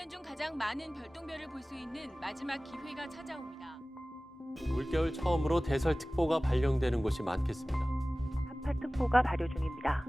1년 중 가장 많은 별똥별을 볼 수 있는 마지막 기회가 찾아옵니다. 올겨울 처음으로 대설특보가 발령되는 곳이 많겠습니다. 한파특보가 발효 중입니다.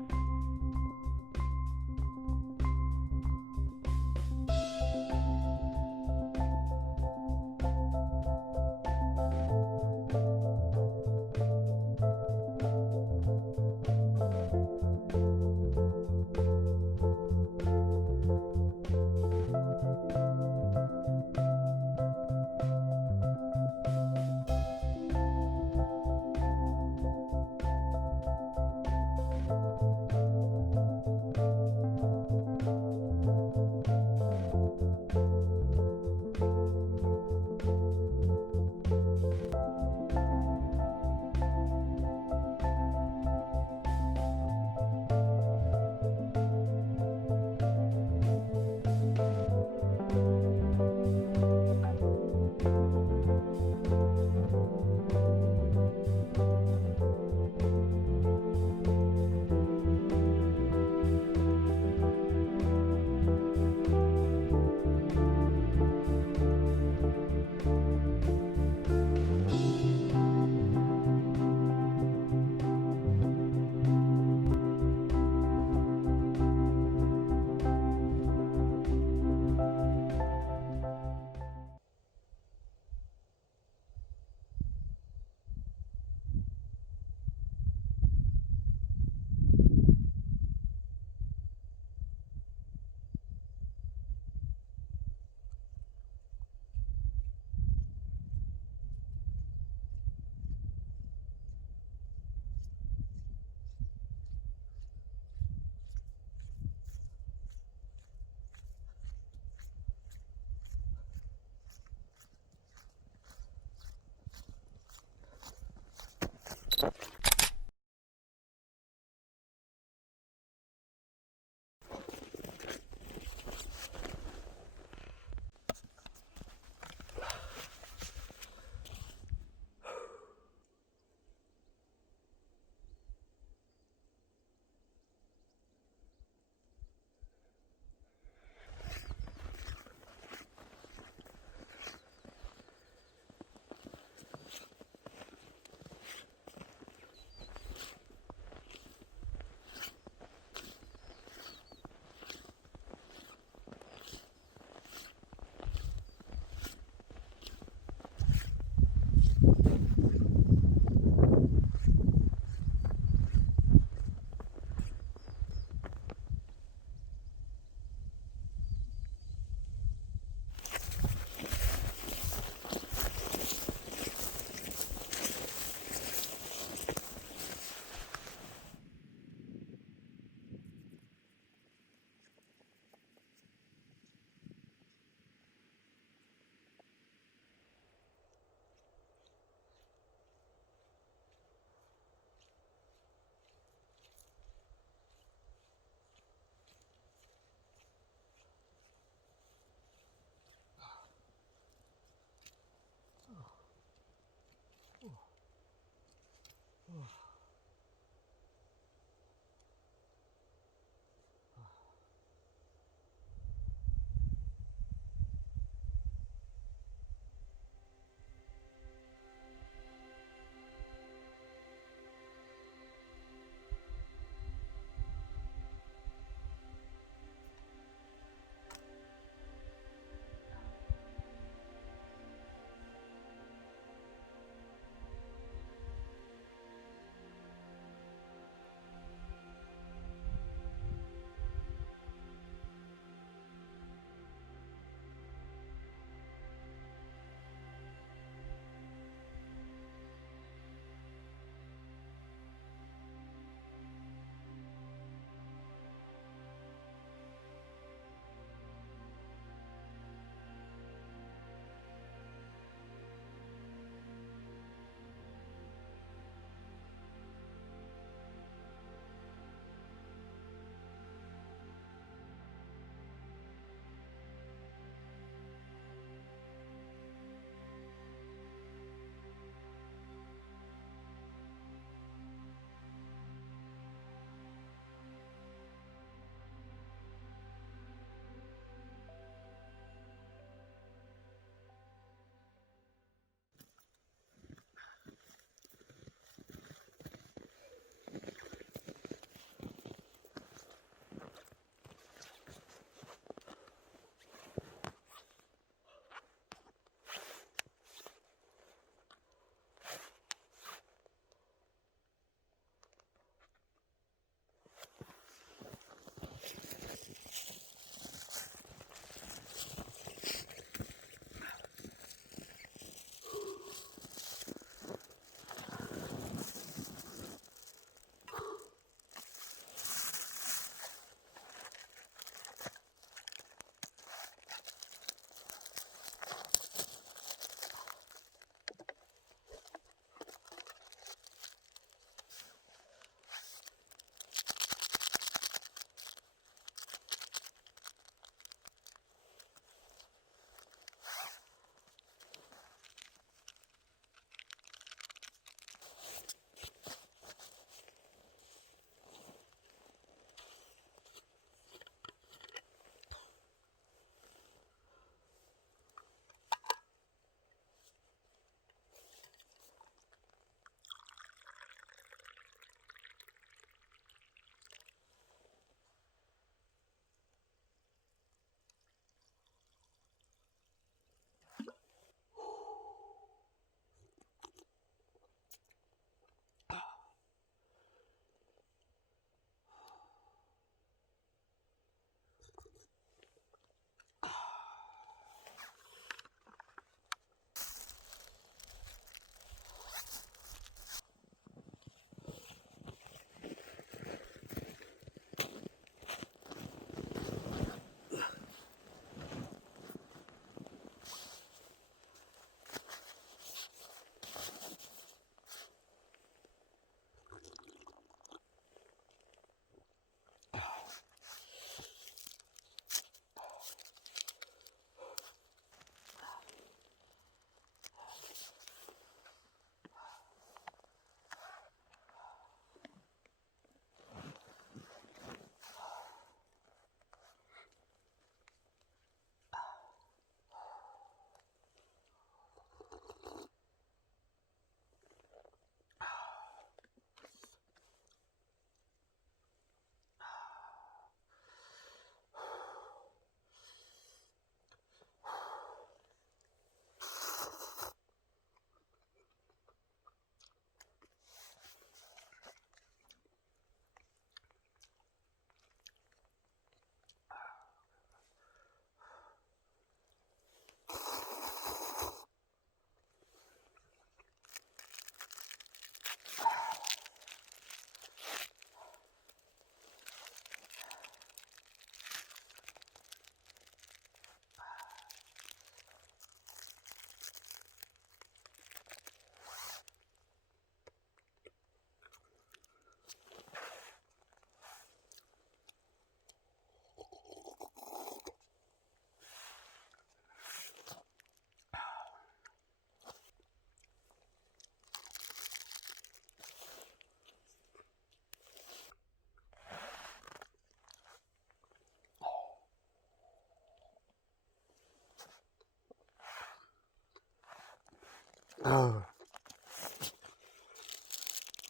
아.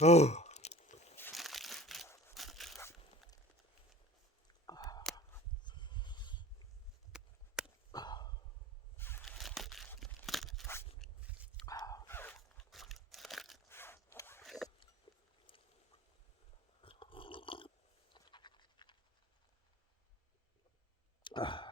어. 아.